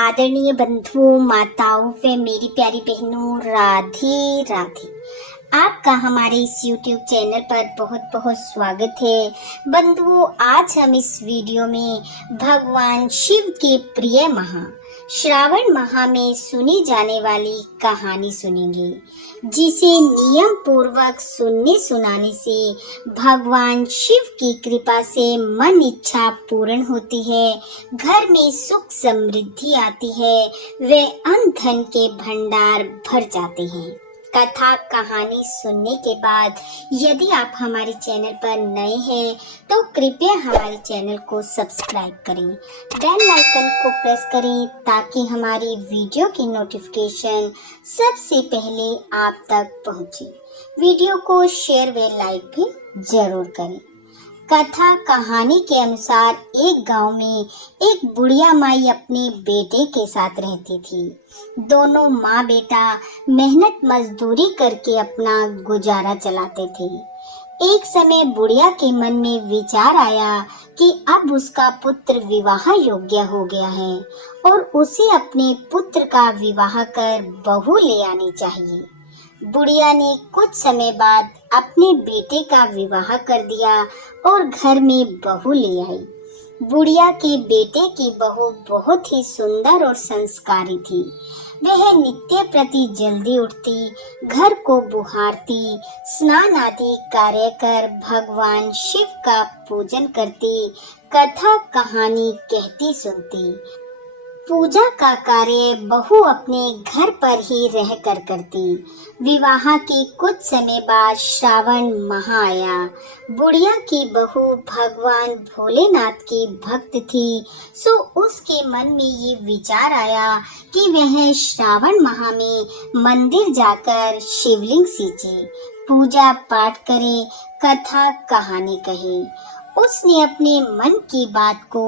आदरणीय बंधुओं, माताओं व मेरी प्यारी बहनों, राधे राधे। आपका हमारे इस YouTube चैनल पर बहुत बहुत स्वागत है। बंधुओं, आज हम इस वीडियो में भगवान शिव के प्रिय माह श्रावण माह में सुनी जाने वाली कहानी सुनेंगे, जिसे नियम पूर्वक सुनने सुनाने से भगवान शिव की कृपा से मन इच्छा पूर्ण होती है, घर में सुख समृद्धि आती है, वे अन्न धन के भंडार भर जाते हैं। कथा कहानी सुनने के बाद यदि आप हमारे चैनल पर नए हैं तो कृपया हमारे चैनल को सब्सक्राइब करें, बेल आइकन को प्रेस करें ताकि हमारी वीडियो की नोटिफिकेशन सबसे पहले आप तक पहुंचे। वीडियो को शेयर व लाइक भी जरूर करें। कथा कहानी के अनुसार एक गांव में एक बुढ़िया माई अपने बेटे के साथ रहती थी। दोनों माँ बेटा मेहनत मजदूरी करके अपना गुजारा चलाते थे। एक समय बुढ़िया के मन में विचार आया कि अब उसका पुत्र विवाह योग्य हो गया है और उसे अपने पुत्र का विवाह कर बहू ले आनी चाहिए। बुढ़िया ने कुछ समय बाद अपने बेटे का विवाह कर दिया और घर में बहू ले आई। बुढ़िया के बेटे की बहू बहुत ही सुंदर और संस्कारी थी। वह नित्य प्रति जल्दी उठती, घर को बुहारती, स्नान आदि कार्य कर भगवान शिव का पूजन करती, कथा कहानी कहती सुनती। पूजा का कार्य बहू अपने घर पर ही रहकर करती। विवाह के कुछ समय बाद श्रावण माह आया। बुढ़िया की बहू भगवान भोलेनाथ की भक्त थी, सो उसके मन में ये विचार आया कि वह श्रावण माह में मंदिर जाकर शिवलिंग सींचे, पूजा पाठ करे, कथा कहानी कहे। उसने अपने मन की बात को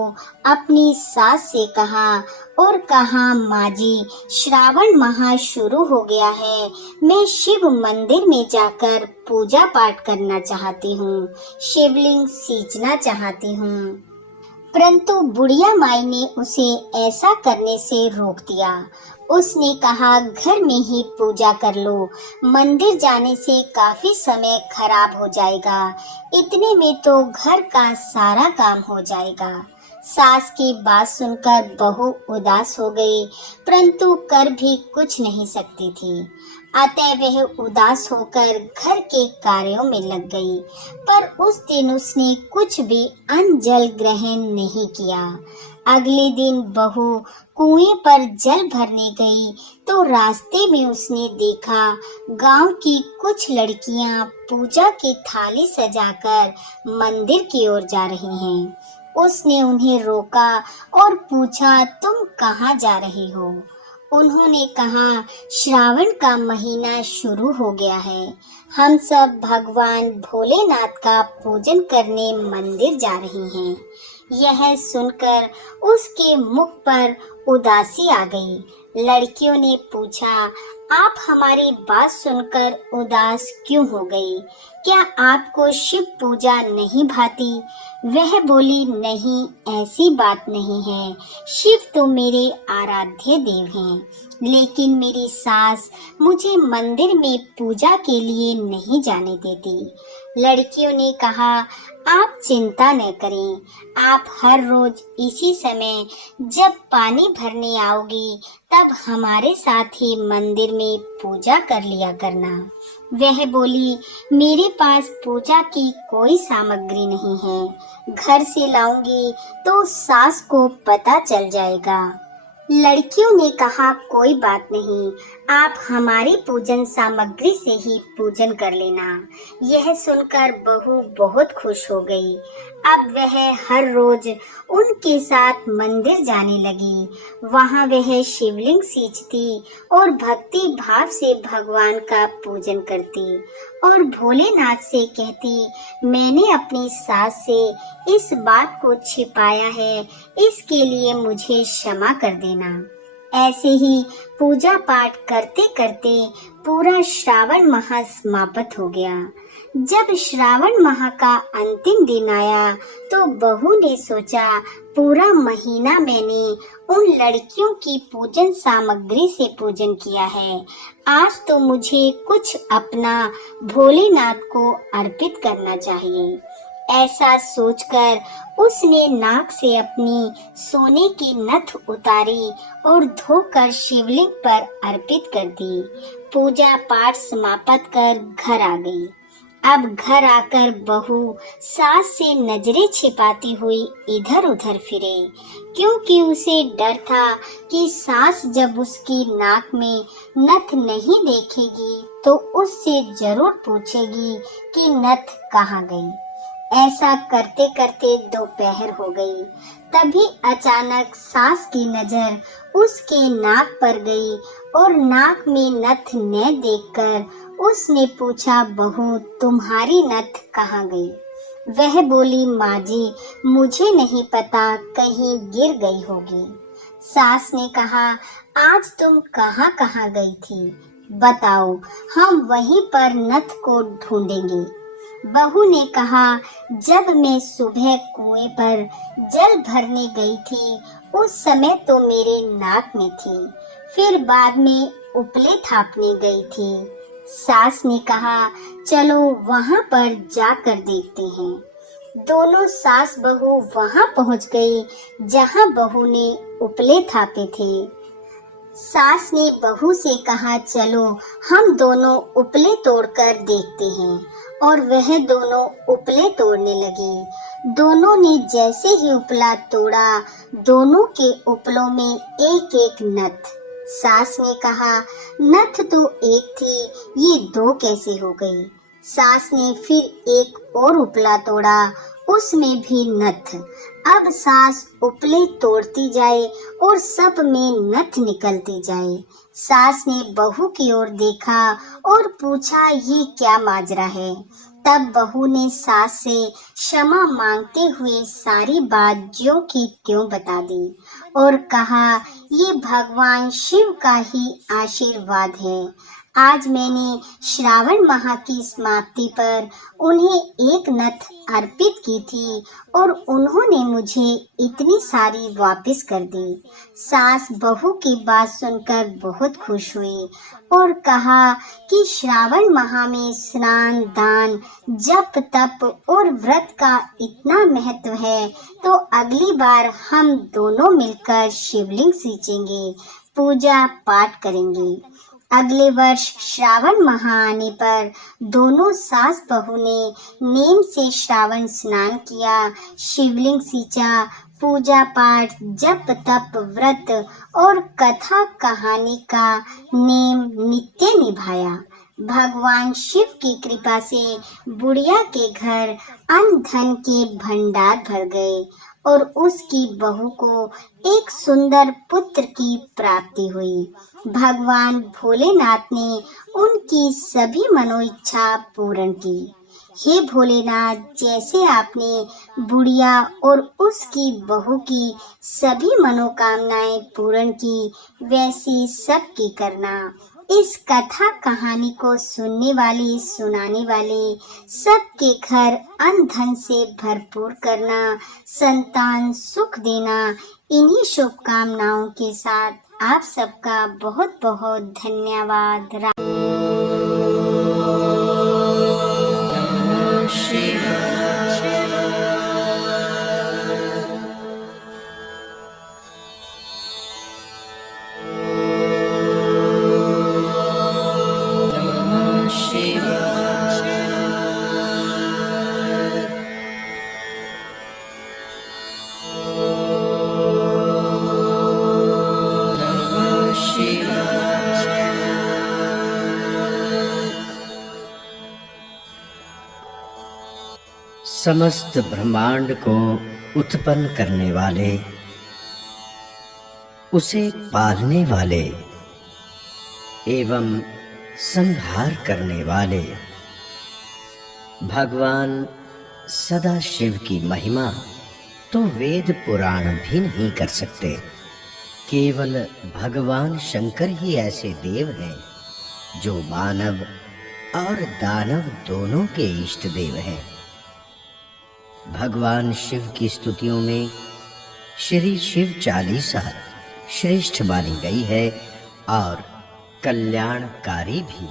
अपनी सास से कहा और कहा, माँ जी, श्रावण माह शुरू हो गया है, मैं शिव मंदिर में जाकर पूजा पाठ करना चाहती हूँ, शिवलिंग सींचना चाहती हूँ। परंतु बुढ़िया माई ने उसे ऐसा करने से रोक दिया। उसने कहा, घर में ही पूजा कर लो, मंदिर जाने से काफी समय खराब हो जाएगा, इतने में तो घर का सारा काम हो जाएगा। सास की बात सुनकर बहू उदास हो गई, परंतु कर भी कुछ नहीं सकती थी। अतः वह उदास होकर घर के कार्यों में लग गई। पर उस दिन उसने कुछ भी अन्न जल ग्रहण नहीं किया। अगले दिन बहू कुएं पर जल भरने गई तो रास्ते में उसने देखा गांव की कुछ लड़कियां पूजा की थाली सजाकर मंदिर की ओर जा रही हैं। उसने उन्हें रोका और पूछा, तुम कहाँ जा रही हो? उन्होंने कहा, श्रावण का महीना शुरू हो गया है, हम सब भगवान भोलेनाथ का पूजन करने मंदिर जा रही हैं। यह सुनकर उसके मुख पर उदासी आ गई। लड़कियों ने पूछा, आप हमारी बात सुनकर उदास क्यों हो गई? क्या आपको शिव पूजा नहीं भाती? वह बोली, नहीं, ऐसी बात नहीं है, शिव तो मेरे आराध्य देव हैं, लेकिन मेरी सास मुझे मंदिर में पूजा के लिए नहीं जाने देती। लड़कियों ने कहा, आप चिंता न करें, आप हर रोज इसी समय जब पानी भरने आओगी तब हमारे साथ ही मंदिर में पूजा कर लिया करना। वह बोली, मेरे पास पूजा की कोई सामग्री नहीं है, घर से लाऊंगी तो सास को पता चल जाएगा। लड़कियों ने कहा, कोई बात नहीं, आप हमारी पूजन सामग्री से ही पूजन कर लेना। यह सुनकर बहू बहुत खुश हो गई। अब वह हर रोज उनके साथ मंदिर जाने लगी। वहां वह शिवलिंग सींचती और भक्ति भाव से भगवान का पूजन करती और भोलेनाथ से कहती, मैंने अपनी सास से इस बात को छिपाया है, इसके लिए मुझे क्षमा कर देना। ऐसे ही पूजा पाठ करते करते पूरा श्रावण माह समाप्त हो गया। जब श्रावण माह का अंतिम दिन आया तो बहू ने सोचा, पूरा महीना मैंने उन लड़कियों की पूजन सामग्री से पूजन किया है, आज तो मुझे कुछ अपना भोलेनाथ को अर्पित करना चाहिए। ऐसा सोचकर उसने नाक से अपनी सोने की नथ उतारी और धोकर शिवलिंग पर अर्पित कर दी। पूजा पाठ समाप्त कर घर आ गई। अब घर आकर बहू सास से नजरें छिपाती हुई इधर उधर फिरे, क्योंकि उसे डर था कि सास जब उसकी नाक में नथ नहीं देखेगी तो उससे जरूर पूछेगी कि नथ कहाँ गई। ऐसा करते करते दोपहर हो गई। तभी अचानक सास की नजर उसके नाक पर गई और नाक में नथ न देखकर उसने पूछा, बहू तुम्हारी नथ कहाँ गई? वह बोली, माँ जी मुझे नहीं पता, कहीं गिर गई होगी। सास ने कहा, आज तुम कहाँ कहाँ गई थी, बताओ, हम वहीं पर नथ को ढूंढेंगे। बहू ने कहा, जब मैं सुबह कुएं पर जल भरने गई थी उस समय तो मेरे नाक में थी, फिर बाद में उपले थापने गई थी। सास ने कहा, चलो वहां पर जाकर देखते हैं। दोनों सास बहू वहां पहुंच गई जहां बहू ने उपले थापे थे। सास ने बहू से कहा, चलो हम दोनों उपले तोड़कर देखते हैं। और वह दोनों उपले तोड़ने लगे। दोनों ने जैसे ही उपला तोड़ा, दोनों के उपलों में एक एक नथ। सास ने कहा, नथ तो एक थी, ये दो कैसे हो गई? सास ने फिर एक और उपला तोड़ा, उसमें भी नथ। अब सास उपले तोड़ती जाए और सब में नथ निकलती जाए। सास ने बहू की ओर देखा और पूछा, ये क्या माजरा है? तब बहू ने सास से क्षमा मांगते हुए सारी बात ज्यों की त्यों बता दी और कहा, ये भगवान शिव का ही आशीर्वाद है। आज मैंने श्रावण माह की समाप्ति पर उन्हें एक नथ अर्पित की थी और उन्होंने मुझे इतनी सारी वापस कर दी। सास बहू की बात सुनकर बहुत खुश हुई और कहा कि श्रावण माह में स्नान, दान, जप, तप और व्रत का इतना महत्व है, तो अगली बार हम दोनों मिलकर शिवलिंग सींचेंगे, पूजा पाठ करेंगे। अगले वर्ष श्रावण माह आने पर दोनों सास बहू ने नेम से श्रावण स्नान किया, शिवलिंग सींचा, पूजा पाठ, जप तप, व्रत और कथा कहानी का नेम नित्य निभाया। भगवान शिव की कृपा से बुढ़िया के घर अन्न धन के भंडार भर गए और उसकी बहू को एक सुंदर पुत्र की प्राप्ति हुई। भगवान भोलेनाथ ने उनकी सभी मनोइच्छा पूर्ण की। हे भोलेनाथ, जैसे आपने बुढ़िया और उसकी बहू की सभी मनोकामनाएं पूर्ण की, वैसी सबकी करना। इस कथा कहानी को सुनने वाले, सुनाने वाले सबके घर अन्न धन से भरपूर करना, संतान सुख देना। इन्हीं शुभकामनाओं के साथ आप सबका बहुत बहुत धन्यवाद। समस्त ब्रह्मांड को उत्पन्न करने वाले, उसे पालने वाले एवं संहार करने वाले भगवान सदाशिव की महिमा तो वेद पुराण भी नहीं कर सकते। केवल भगवान शंकर ही ऐसे देव हैं जो मानव और दानव दोनों के इष्ट देव हैं। भगवान शिव की स्तुतियों में श्री शिव चालीसा श्रेष्ठ मानी गई है और कल्याणकारी भी।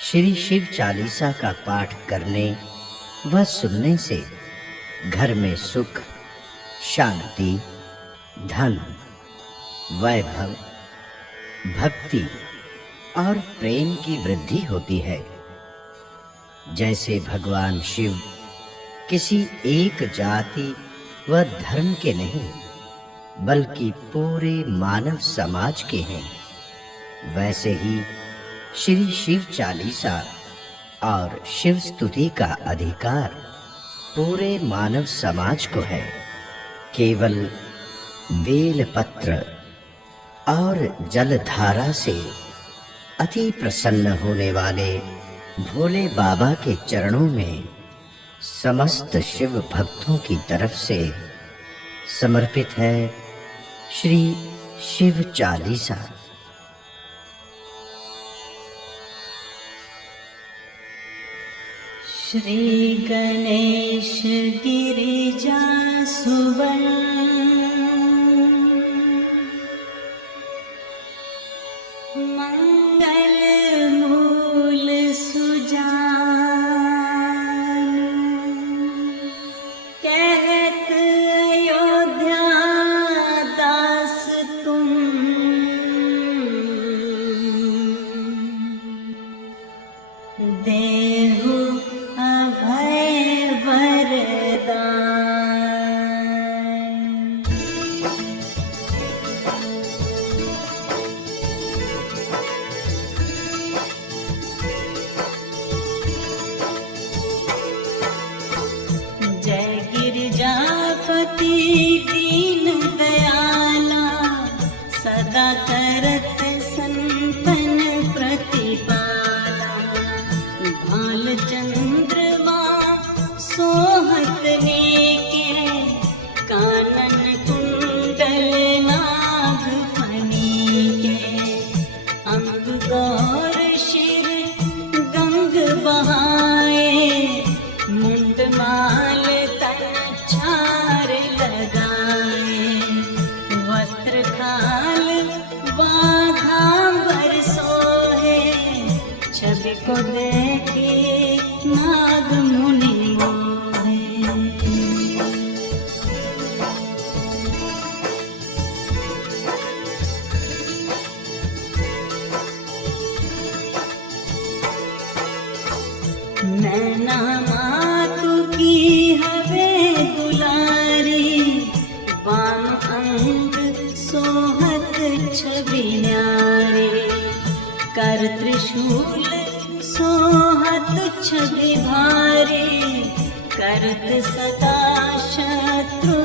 श्री शिव चालीसा का पाठ करने व सुनने से घर में सुख, शांति, धन, वैभव, भक्ति और प्रेम की वृद्धि होती है। जैसे भगवान शिव किसी एक जाति व धर्म के नहीं बल्कि पूरे मानव समाज के हैं, वैसे ही श्री शिव चालीसा और शिव स्तुति का अधिकार पूरे मानव समाज को है। केवल बेल पत्र और जलधारा से अति प्रसन्न होने वाले भोले बाबा के चरणों में समस्त शिव भक्तों की तरफ से समर्पित है श्री शिव चालीसा। श्री गणेश गिरिजा सुवर्ण मंगल मूल सुजान कहत अयोध्या दास तुम देहु अभय वरदान। जय गिरिजापति दीन दयाला सदा करत संतन प्रतिपाला। भाल चंद्रमा सोहत नेके कानन कुंडल नाग फनी के। अंग गौर शिर गंग बहाए मुंड माल तन छार लगाए। वस्त्र खाल वाघांबर सोहे छवि को देखे नाग मुनि मोहे। नैना मातु की हवे दुलारी बाम अंग सोहत छवि न्यारी। कर त्रिशूल सोहत छवि भारी करत सदा शत्रु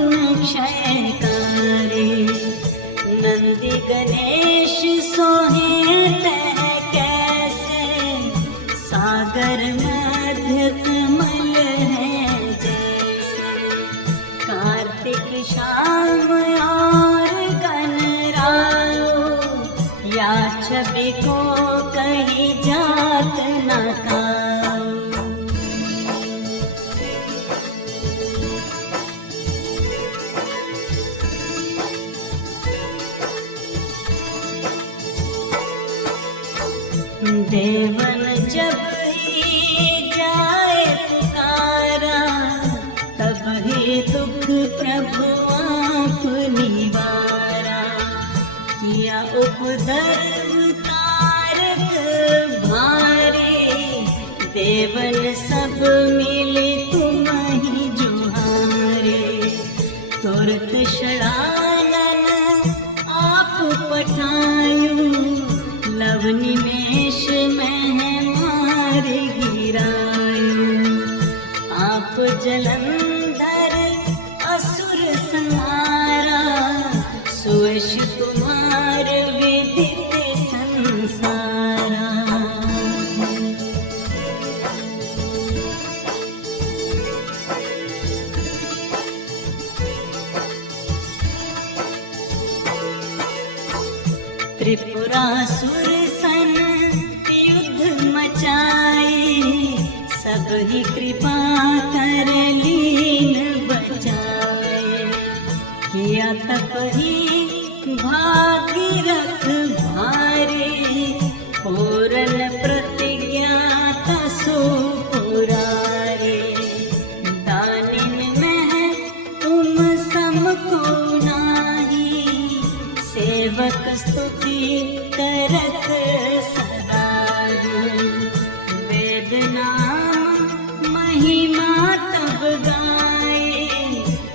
क्षयकारी। नंदी गणेश सोहे तह कैसे सागर मध्य कमल है जैसे। कार्तिक शाम और गणराओ या छवि को कहीं जात न काओ। देवन जब ही जाए पुकारा तब ही दुख प्रभु आप निवारा। किया उपद्रव तारक भारे देवन सब मिले तुम ही जुहारे। तुरत शरानन आप पठायूं लव निमेष में मार गिरायूं। आप जलंधर असुर संहारा सुयश तुम्हार विदित संसारा। त्रिपुरासुर सन युद्ध मच ही भागीरथ भारे, पूरन प्रतिज्ञा तसु पुरारे। दानिन में तुम समको नाही, सेवक स्तुति करत सदा। वेद नाम महिमा तब गाए,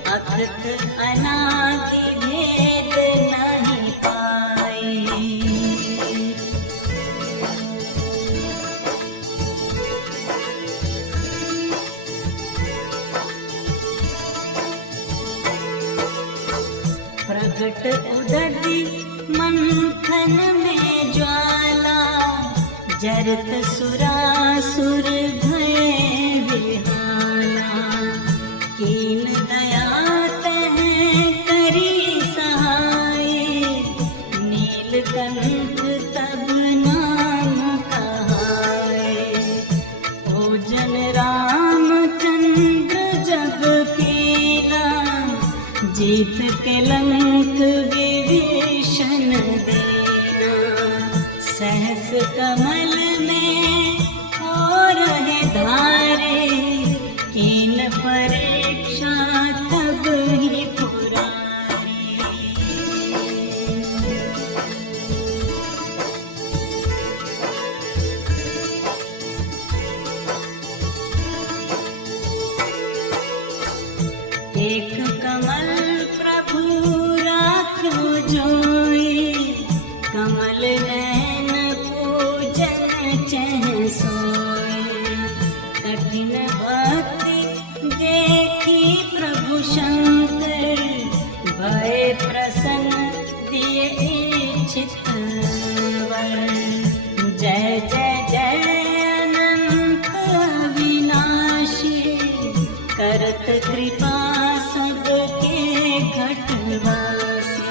अकृत अनादि भेद नहीं पाए। प्रगट उदधि मंथन में ज्वाला, जरत सुरासुर भय विहाला। कीन दया तह करी सहाय, नीलकंठ तब नाम कहाए। भोजन रामचंद्र जब केला, जीत के लंक विभीषण देना। सहस कमल में हो रहे धारे, कीन परीक्षा तब ही पुरारी। एक कमल प्रभु राखो जोई, कमल नैन पूजन चह सोई। कठिन भक्ति देखी प्रभु शंकर, भय प्रसन्न दिए इच्छित वर। जय जय जय अनंत अविनाशी, करत कृपा सबके घटवासी।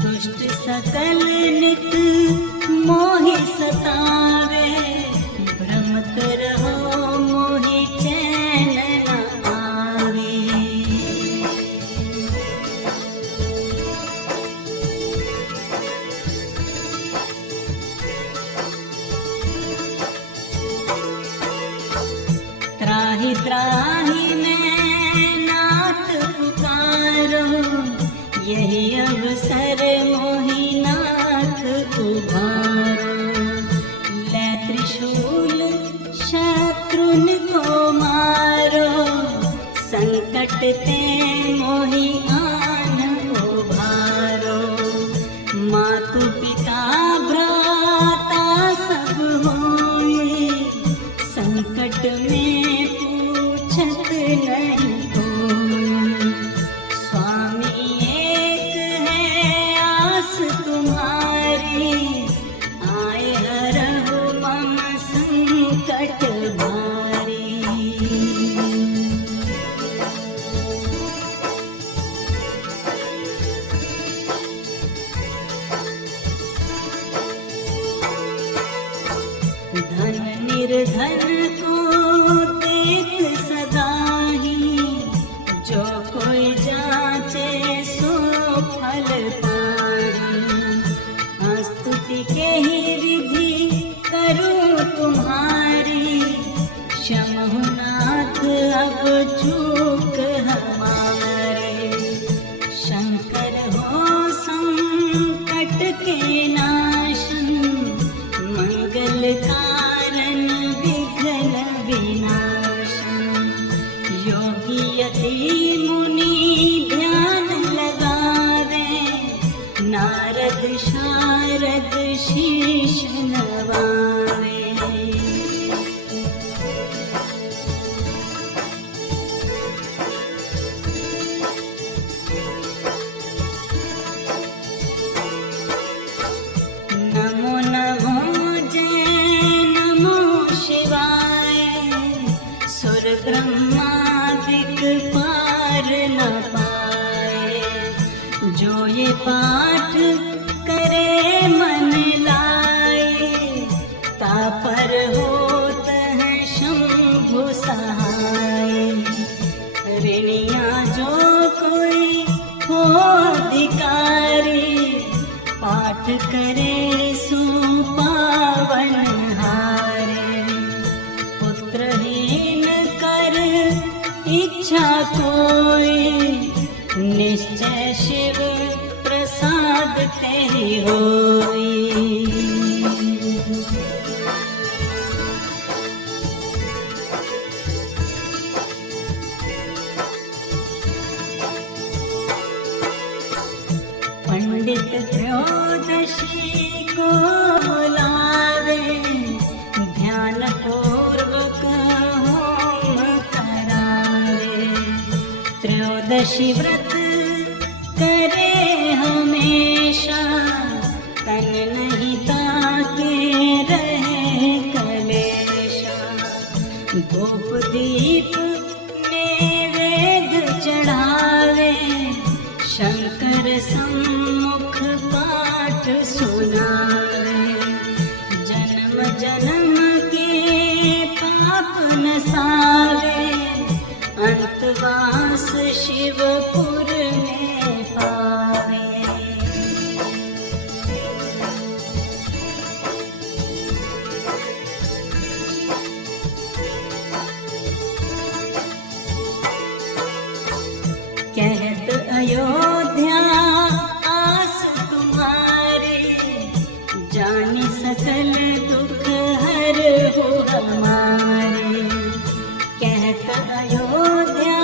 दुष्ट सकल नित मोहि सतावे, भ्रमत रहो मोहि चैन न आवे। त्राहि त्राहि मैं नाथ पुकारो, यही अवसर मोहि नाथ उबारो। लै त्रिशूल शत्रुन को मारो, संकट ते मोहि आन उबारो। मातु पिता भ्राता सब होए, संकट में पूछत नहीं कोई। स्वामी एक है आस तुम्हारी, आए हरहु मम संकट भारी। धन निर्धन को देख सदा ही, जो कोई जाचे सो फल पाई। स्तुति के ही विधि करूं तुम्हारी, क्षमहु नाथ अब चूक हमारे। शंकर हो संकट के नाशन, मंगल कारण विघ्न विनाशन। योगी यति मुनि ध्यान लगावे, नारद शारद शीश नवावे। नमो नमो जय नमो शिवाय, सुर ब्रह्मादिक पार न पाए। जो ये पाठ करे मन लाए, तापर होत है शंभु सहाय। ऋणिया जो कोई हो याद तेरी होई। पंडित त्रयोदशी को बुलावे, ध्यान पूर्वक होम करावे। त्रयोदशी व्रत करे हमेशा, तन नहीं ताके रहे कलेशा। धूप दीप नैवेद्य चढ़ावे, शंकर सम्मुख पाठ सुनावे। जन्म जन्म के पाप नसावे, अंतवास शिवपुर में पावे। कहत अयोध्या आस तुम्हारी, जानी सकल दुख हर हो हमारे। कहत अयोध्या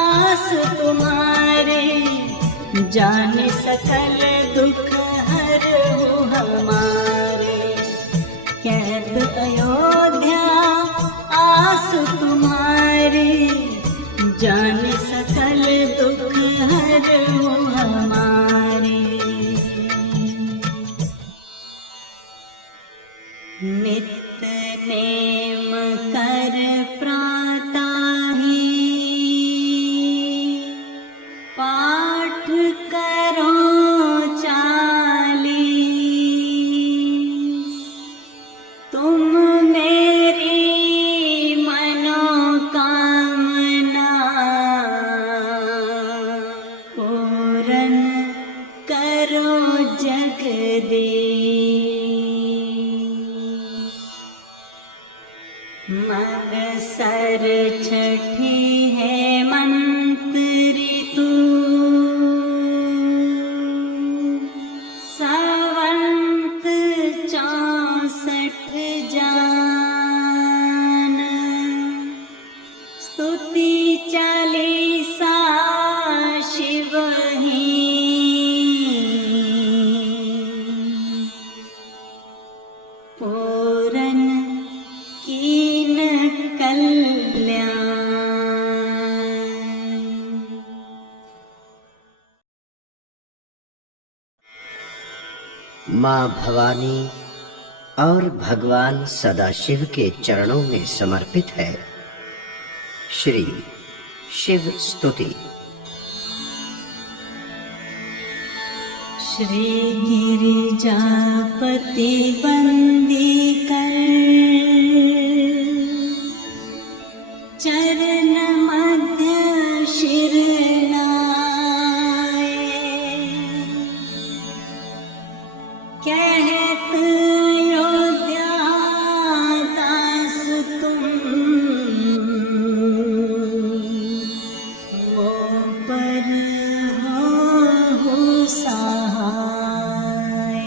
आस तुम्हारी, जाने सकल दुख हर हो हमारे। कहत अयोध्या आस तुम्हारी, जाने सकल दुख हर हो हमारे। नित नेम कर प्रातहि, पाठ करो 40। तुम मेरी मनोकामना पूरन करो जगदीश। मगसर छठी हेमंत ऋतु, संवत 64 जान। स्तुति चालीसा शिवही, पूरन कीन कल्याण। माँ भवानी और भगवान सदाशिव के चरणों में समर्पित है श्री शिव स्तुति। श्री गिरिजापति बंदी कर, चरण मध्य शिर नाए। कहत अयोध्या दास तुम, वो पर हो सहाय।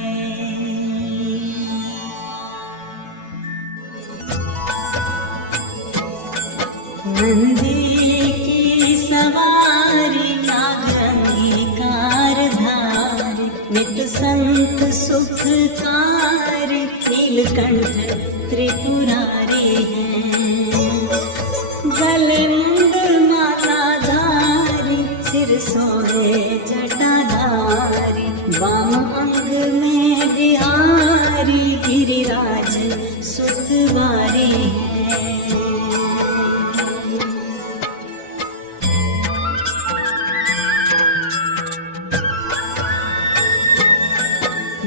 नंदी की सवारी, नागंगिकार धारी, नित संत सुखकारी, नीलकंठ त्रिपुरारी हैं। गले मुंड माला धारी, सिर सोहे जटाधारी, वाम अंग में बिहारी, गिरिराज सुतवारी है।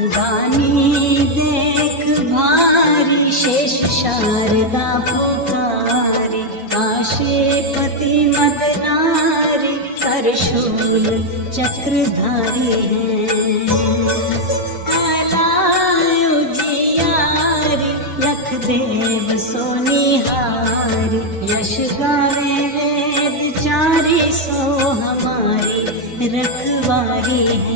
दानी देख भारी, शेष शारदा पुकारी, काशीपति मदनारी, करशूल चक्रधारी हैं। कालायु जियारी, लखदेव सोनिहारी, यश गावे वेद चारी, सो हमारी रखवारी है।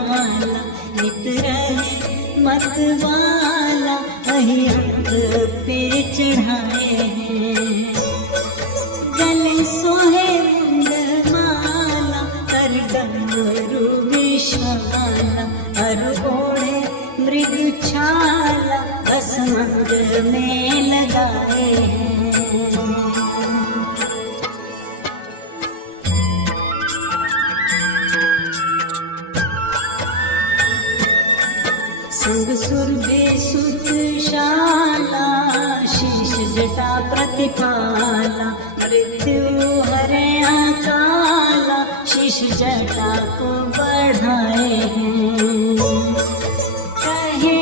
वाला, नित रहे मतवाला, अहियत पे चढ़ाए हैं। गले सोहे मुंडमाला, कर डमरू विशाला, हर ओढ़े मृग छाला, असमंग में लगाए हैं। संग सुर बेसुत शाला, शीश जटा प्रतिपाला, मृत्यु हरे अकाला, शीश जटा को बढ़ाए हैं। कहे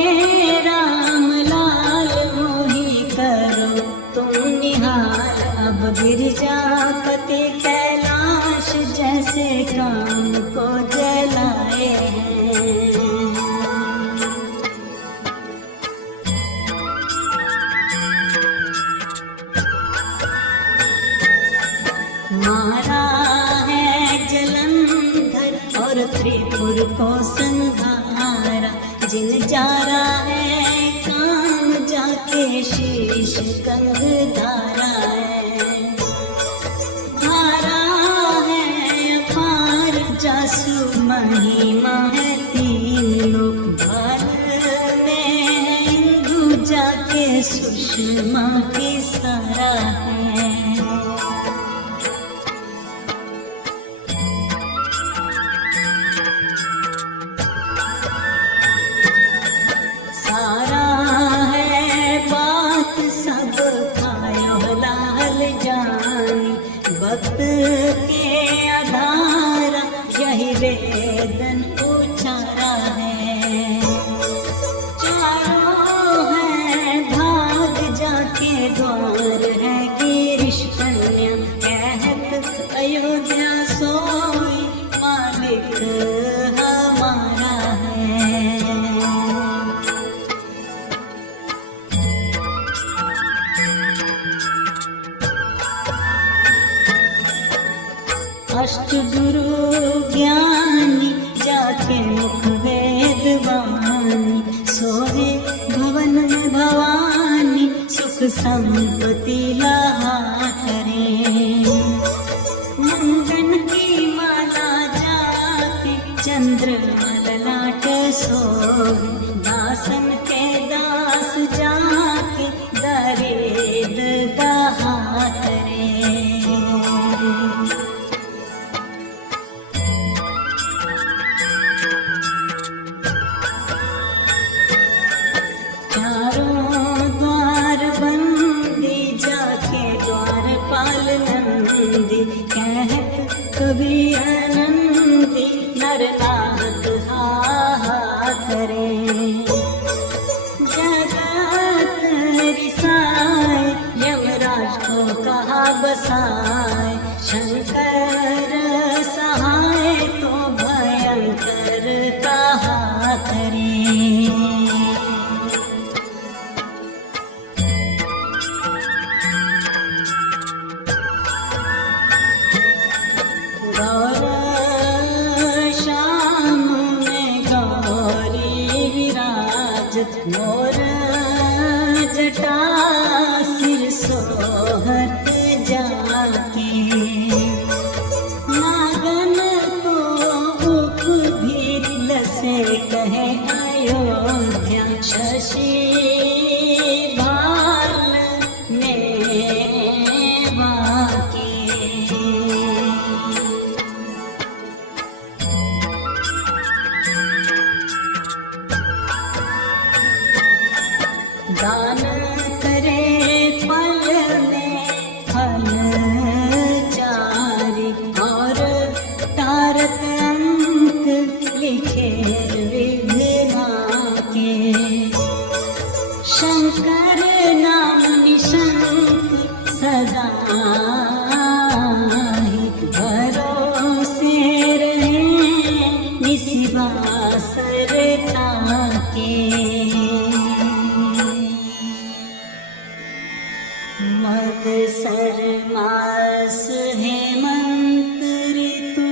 राम लाल मोहि करो तुम निहाल, अब गिरिजापति कैलाश जैसे काम को जलाए हैं। मारा है जलंधर और त्रिपुर को संहारा, जिन जारा है काम जाके शीश कंग धारा है। धारा है अपार जासु महिमा है तीन लोक, भारत में है हिंदू जाके सुषमा की सारा है। सारा है बात सब खायो लाल जानी, भक्त के आधारा यही वेदन उचारा है। चारों है भाग जाके द्वार है गिरीश कन्या, कहत अयोध्या सोई मालिक हमारा है। अष्ट गुरु ज्ञानी जाके मुख वेद वाणी, सोहे भवन में भवानी सुख संपत्ति लहा करे। मंगन की माला जाके चंद्र ललाट सोहे, दासन के दास जाके दरेद दहा करे। चारों द्वार बंदी जाके द्वारपाल नंदी, कहत कभी आनंदी नरनाथ हा हा करे। जगत रिसाए यमराज को कहा बसाए, शंकर सहाय तो भयंकर कहा करे। गौर श्याम में गौरी विराजत, मोर जटा सिर सोहत जाके। नागन को उपभील से कहे अयोध्या, शशि भाल में बाके। दान करे फल में फल चारी, और तारत अंक लिखे विघ्ना के। शंकर नाम निशंक सदा ही भरोसे रहे, निसिवासरता के। मगसर मास हेमंत ऋतु,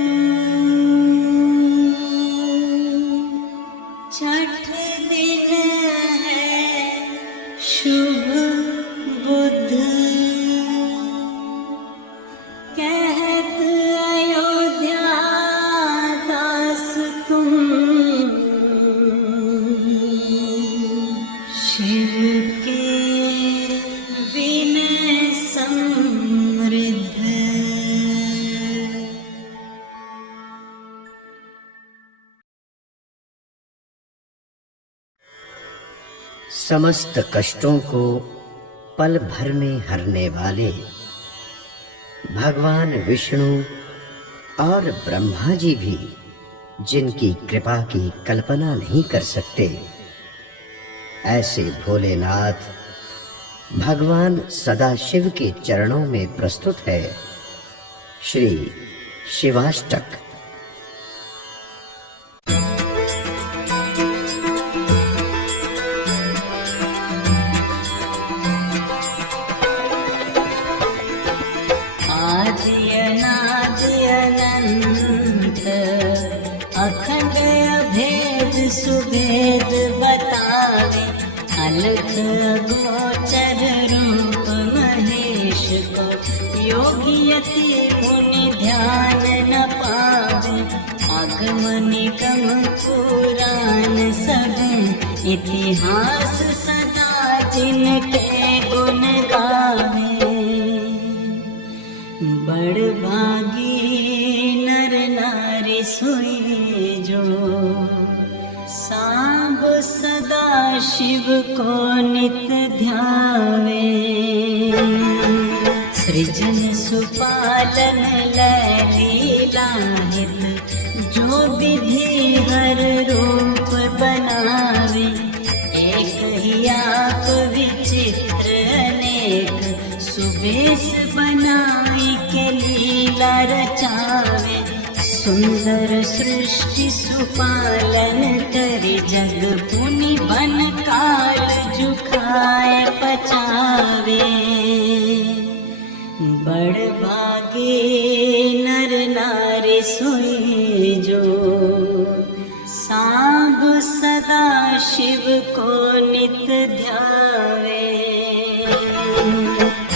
छठ दिन है शुभ बुध, कहत अयोध्या दास तुम, शिव के विनय समृद्ध। समस्त कष्टों को पल भर में हरने वाले भगवान विष्णु और ब्रह्मा जी भी जिनकी कृपा की कल्पना नहीं कर सकते, ऐसे भोलेनाथ भगवान सदाशिव के चरणों में प्रस्तुत है श्री शिवाष्टक। अखंड अभेद सुभेद बतावे, अलख गोचर रूप महेश को, योगी यति मुनि ध्यान न पावे। आगम निगम पुराण सब, इतिहास सदा जिनके गुण गावे। बड़ भागी नर नारी सोई जो, सांब सदा शिव को नित ध्यावे। सृजन सुपालन लीला हित, जो विधि हर रूप बनावे। एक ही आप विचित्र अनेक, सुबेश बनाई के लीला रचावे। सुंदर सृष्टि सुपालन करि, जग पुनि बन काल झुकाए पचावे। बड़ भागे नर नारी सोई जो, सांब सदा शिव को नित ध्यावे।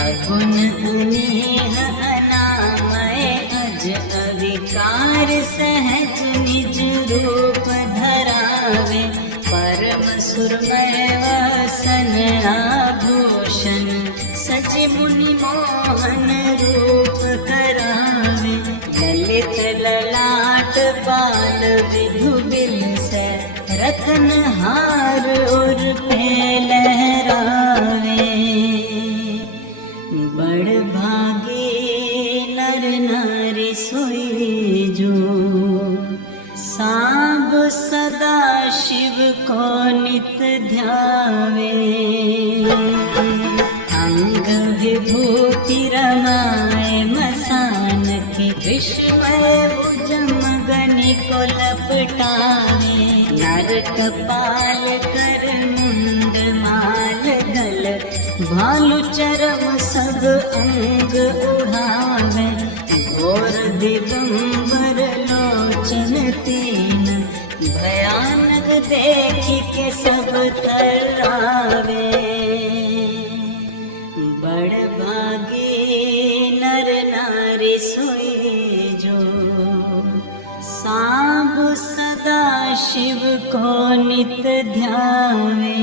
अगुण अनेह अनामय अज, अविकार सहज निज रूप धरावे। परम सुरमय वसन आभूषण, सच मुनि मोहन रूप करावे। ललित ललाट बाल विधु बिलसै, रतन हार और पे लहरावे। बड़ भागे नर नारी सोई जो, सांब सदा शिव को नित ध्यावे। अंग विभूति रमाए मसान की, विस्मय भुजम गनि को लपटावे। नर कपाल कर मुंड माल गल, भालु चरम सब अंग उड़ावे। घोर दिगंबर लोचन तीन, भयानक देख के सब तरावे। बड़ भागे नर नारी सोई जो, सांब सदा शिव को नित ध्यावे।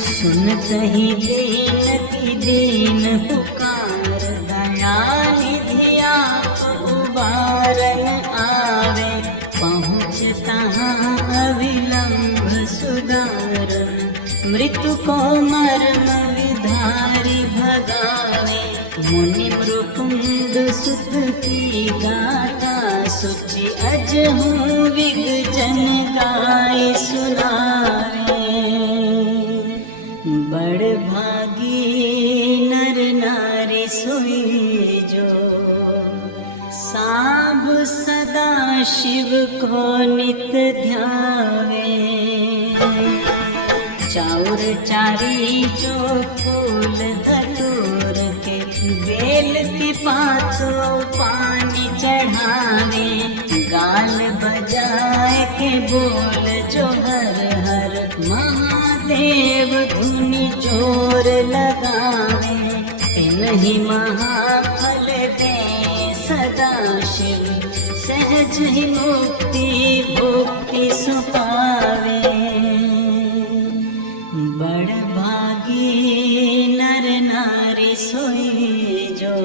सुनत ही दीन की दीन पुकार, दया निधि आप उबारन आवे। पहुँच तहाँ अविलंब सुधारन, मृत्यु को मर्म विधारी भगावे। मुनि मृकुंड सुत की गाथा, सुचि अजहू विगजन गाय सुनावे। बड़ भागी नर नारी सोई जो, सांब सदा शिव को नित ध्यावे। चाउर चारी जो फूल धतूर के, बेल के पातों पानी चढ़ावे। गाल बजाए के बोल जो हर हर महादेव धुनि जोर लगावे, नहीं महाफल दे सदा शिव, सहज ही मुक्ति भुक्ति सुपावे। बड़ भागी नर नारी सोई जो,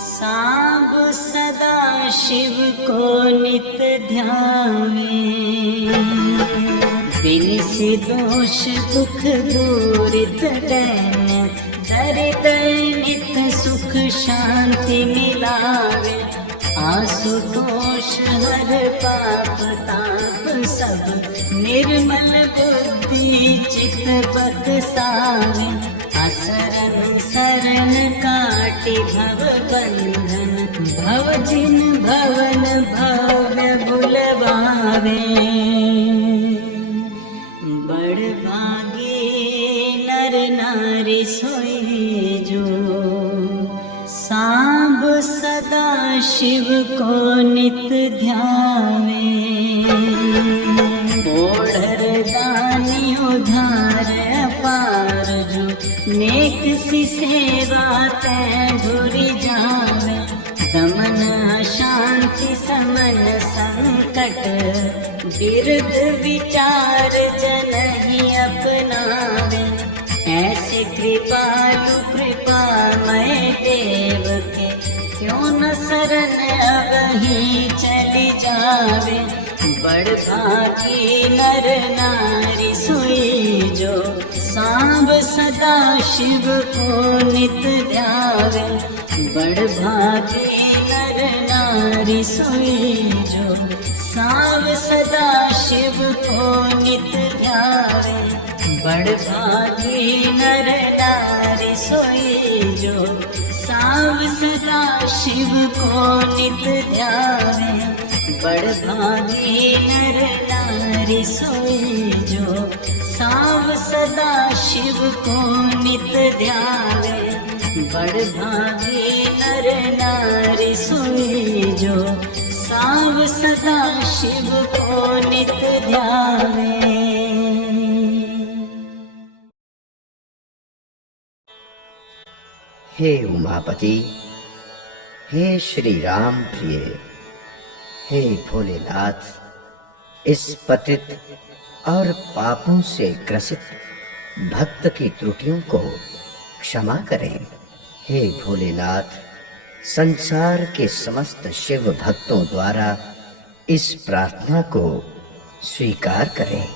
सांब सदा शिव को नित ध्यावे। बिन से दोष दुख दूरित दैन, दरिद नित सुख शांति मिलावे। आशुतोष हर पाप ताप सब, निर्मल बुद्धि चित बख्शावे। असरन सरन काटि भव बंधन, भव जिन भवन भव्य बुलवावे। बड़ भागी नर नारी सोई जो, सांब सदा शिव को नित ध्यावे। ओढ़र दानी उधार अपार जो, नेक सी सेवा तै ढुरि जावे। दमन अशांति समन संकट, बिरध विचार जन ही अपनावे। ऐसे कृपालु कृपामय देव के, क्यों न शरण अवहीं चली जावे। बड़ भागी नर नारी सोई जो, सांब सदा शिव को नित ध्यावे। बड़ भागी नर नारी सोई जो, सांब सदा शिव को नित ध्यावे। बड़ भागी नर नारी सोई जो, सांब सदा शिव को नित ध्यावे। बड़ भागी नर नारी सोई जो, सांब सदा शिव को नित ध्यावे। बड़ भागी नर नारी सोई जो, सांब सदा शिव को नित ध्यावे। हे उमापति, हे श्री राम प्रिय, हे भोलेनाथ, इस पतित और पापों से ग्रसित भक्त की त्रुटियों को क्षमा करें। हे भोलेनाथ, संसार के समस्त शिव भक्तों द्वारा इस प्रार्थना को स्वीकार करें।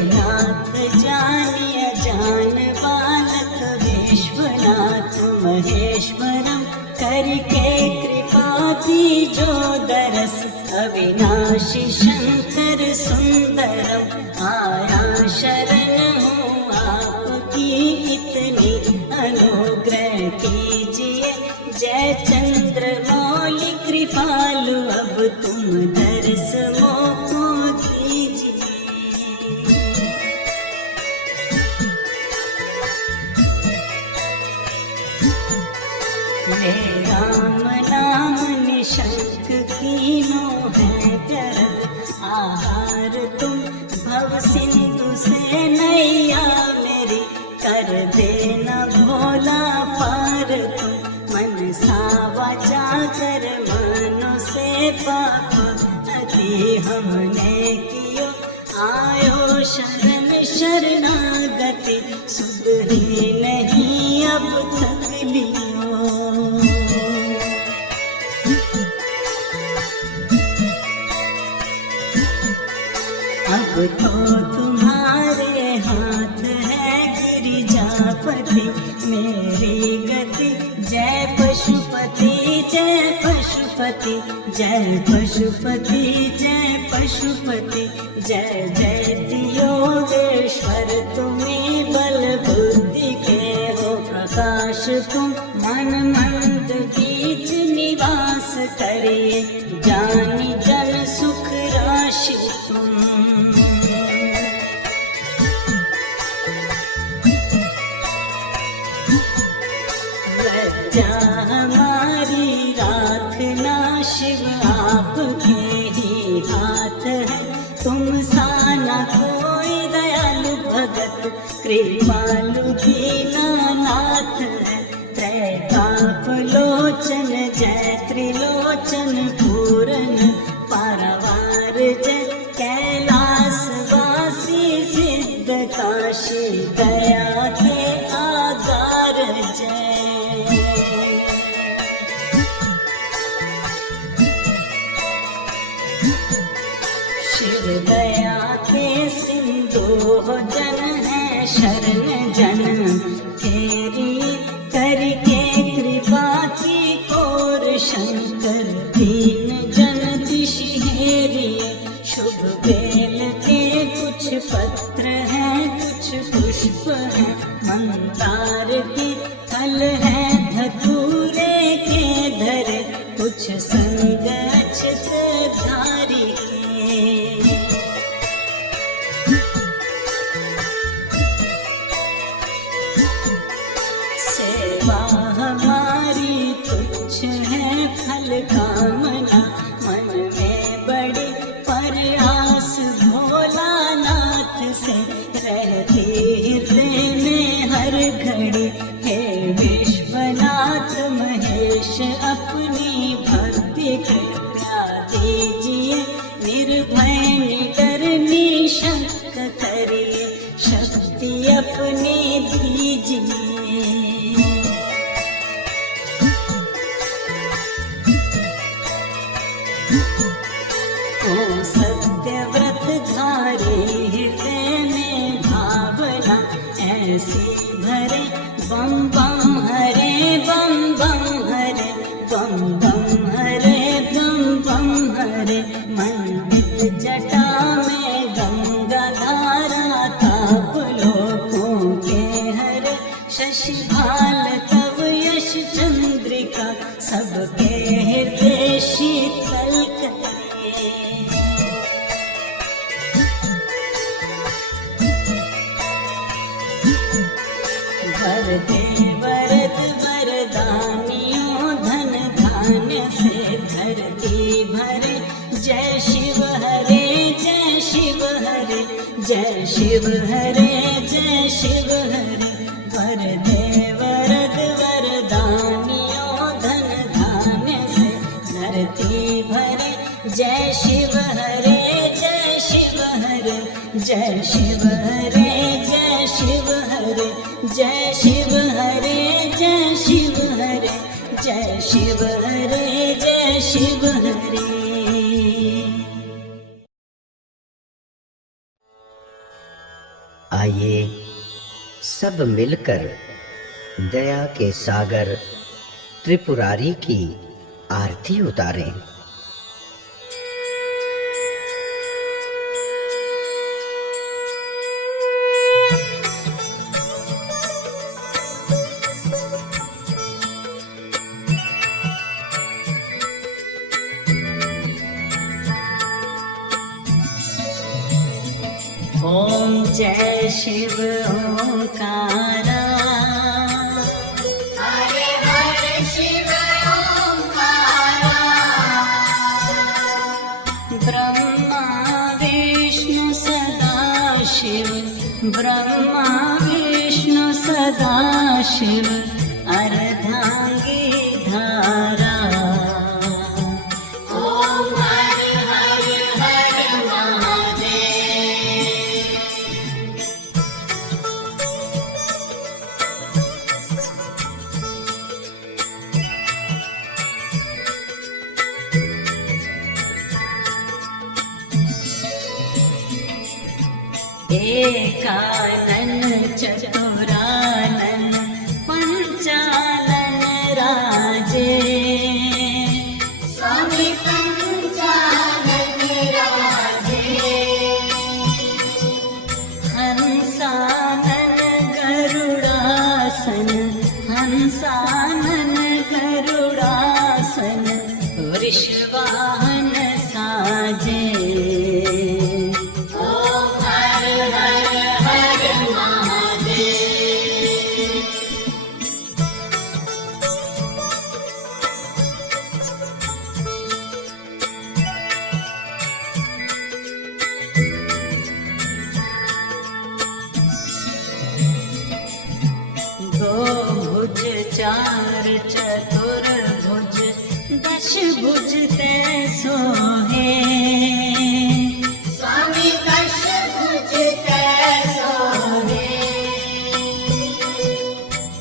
नाथ जानिय जान बालक विश्वनाथ महेश्वरम, करके कृपा दीजो दरस। अविनाशी शंकर सुंदरम, आया शरण हूँ आपकी इतनी, अनुग्रह कीजिए जय चंद्र मौली कृपालु। अब तुम दर्श मोको दीजिए। हे राम नाम निशंक कीनो है व्यर्थ, आहार तुम भव सिंधु से नैया मेरी, कर देना भोला पार तुम। मन सा वाचा कर मनो से पाप, अति हमने कियो आयो शरण शरणागति। सुधरी नहीं अब तक लियो, अब तो तुम्हारे हाथ है गिरिजापति। मेरी गति जय पशुपति जय पशुपति, जय पशुपति जय पशुपति। जय जय योगेश्वर तुम्हें बल बुद्धि के हो प्रकाश तुम। मन मंद बीच निवास करिए, जानी जन सुख राशि तुम। प्रजा हमारी राखना शिव आपके ही हाथ है। तुम सा न कोई दयालु भगत कृपालु दीनानाथ है। त्रैताप लोचन जय त्रिलोचन पूरन पारावार जय कैलास वासी सिद्ध काशी दया के आगार जय। शिव दया के सिंधु जन है शरण जन तेरी करके कृपा की ओर शंकर दीन जन दिशि हेरी। शुभ बेल के कुछ पत्र हैं कुछ पुष्प हैं मंदार के फल है धतूरे के धरे कुछ संग अक्षत धारी के। सेवा हमारी तुच्छ है फल कामना मन में बड़ी प्रयास भोलानाथ से रहती हृदय में हर घड़ी। हे विश्वनाथ महेश अपनी भक्ति कृपा दीजिए निर्भय निडर निशंक करिए शक्ति अपनी दीजिए। ओ सत्यव्रत धारे हृदय में भावना ऐसी भरे बम बम हरे बम बम हरे बम बम हरे बम बम हरे। मंदिर जटा में गंगा धारा ताप लोकों के हरे शशि भाल तव यश चंद्रिका सबके हृदय शीतल करे। वरदे वरद वरदानियों धन धान्य से धरती भरे। जय शिव हरे जय शिव हरे जय शिव हरे जय शिव हरे। वरदे वरद वरदानियों धन धान्य से धरती भरे। जय शिव हरे जय शिव हरे जय शिव हरे जय शिव हरे जय शिव हरे जय शिव हरे जय शिव हरे जय शिव हरे। आइए सब मिलकर दया के सागर त्रिपुरारी की आरती उतारें। ओम जय शिव ओंकारा हरे हरे शिव ओंकारा। ब्रह्मा विष्णु सदा शिव ब्रह्मा विष्णु सदा शिव अर्धांगी धारा। ओम हर हर हर महादेव। एकानन चतुरानन पंचानन राजे। स्वामी पंचानन राजे। हंसानन गरुड़ासन हंसानन गरुड़ासन वृषवाहन साजे। ओम हर हर हर महादेव। भुज चार चतुर्भुज दश भुज ते सोहे स्वामी दश भुज ते सोहे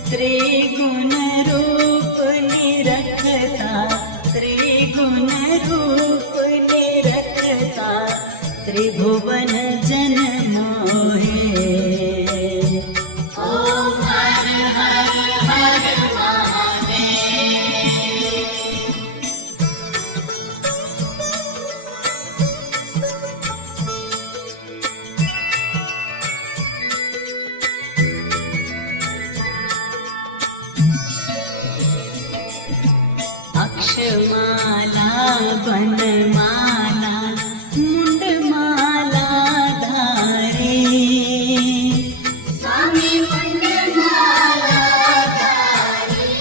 त्रिगुण रूप निरखता त्रिगुण रूप निरखता त्रिभुवन जन मोहे ओम हर हर हर महादेव। अक्षमाला बनमाला मुंडमाला धारे स्वामी मुंडमाला धारी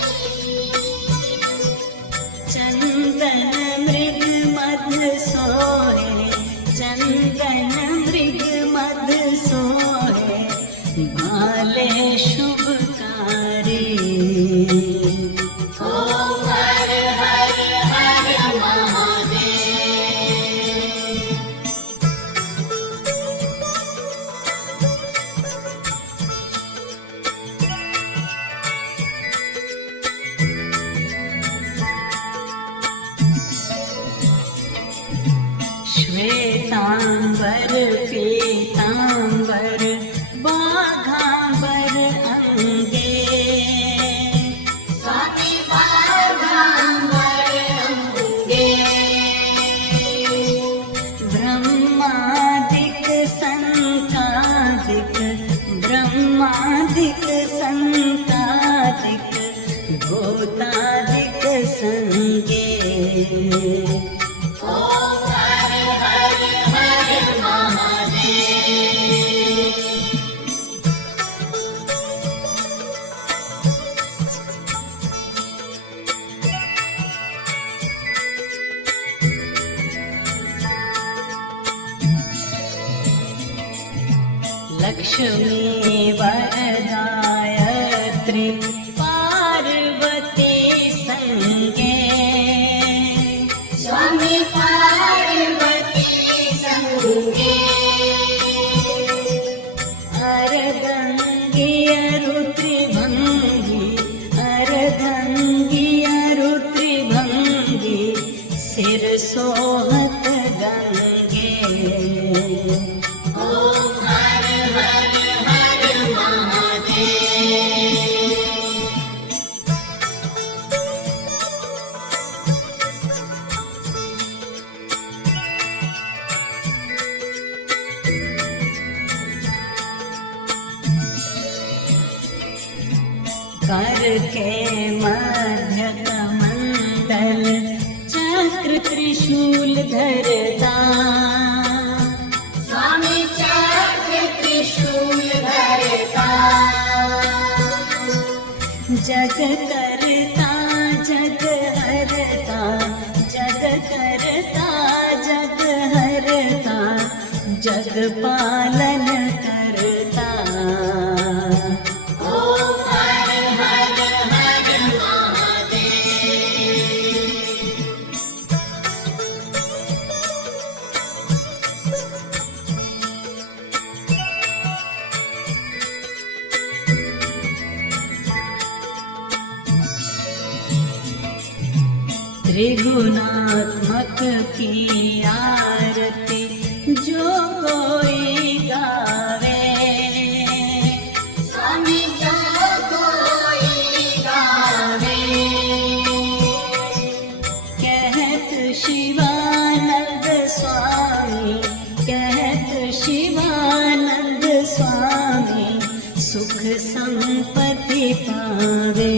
चंदन मृग मध सोहे चंदन मृग मध सोहे भाले शुभकारी ओम हर हर हर महादेव। श्वेतांबर पीतांबर बाघांबर अंगे स्वामी बाघांबर अंगे ब्रह्मादिक संतादिक ब्रह्मादिक संतादिक भूतादिक संगे ओम हर हर हर महादेव। लक्ष्मी वरदायत्री पार्वती संगे स्वामी पार्वती संगे अर्धंगी अरुत्रिभंगी अर्धंगी अरुत्रिभंगी सिर सोहत गंगे ओम हर हर हर महादेव। करके मध्य कमंडल चक्र त्रिशूल धरता स्वामी चक्र त्रिशूल धरता जग करता जग हरता जग करता जग हरता जग पालन करता ओम हर हर हर महादेव। त्रिगुणात्मक की आरती जो कोई गावे स्वामी जो कोई गावे कहत शिवानंद स्वामी कहत शिवानंद स्वामी सुख संपत्ति पावे